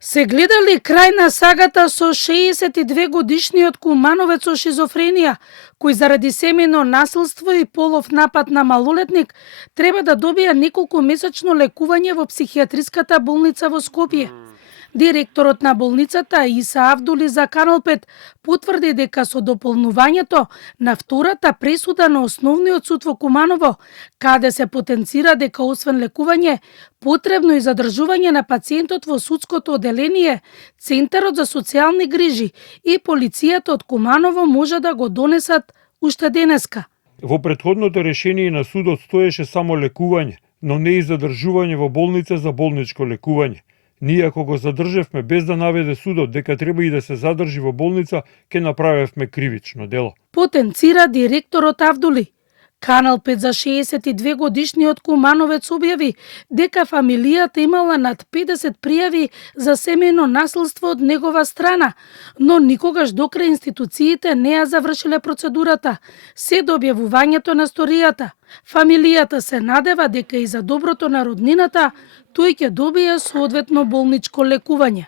Се гледали крај на сагата со 62 годишниот кумановец со шизофренија, кој заради семејно насилство и полов напад на малолетник треба да добија неколку месечно лекување во психијатриската болница во Скопје. Директорот на болницата Иса Авдули за Канал 5 потврди дека со дополнувањето на втората пресуда на Основниот суд во Куманово, каде се потенцира дека освен лекување, потребно и задржување на пациентот во судското оделение, Центарот за социјални грижи и полицијата од Куманово може да го донесат уште денеска. Во претходното решение на судот стоеше само лекување, но не и задржување во болница за болничко лекување. Ние ако го задржевме без да наведе судот дека треба и да се задржи во болница, ќе направевме кривично дело. Потенцира директорот Авдули. Канал 5 за 62 годишниот кумановец објави дека фамилијата имала над 50 пријави за семејно насилство од негова страна, но никогаш докрај институциите не ја завршиле процедурата, се до објавувањето на сторијата. Фамилијата се надева дека и за доброто на роднината тој ќе добие соодветно болничко лекување.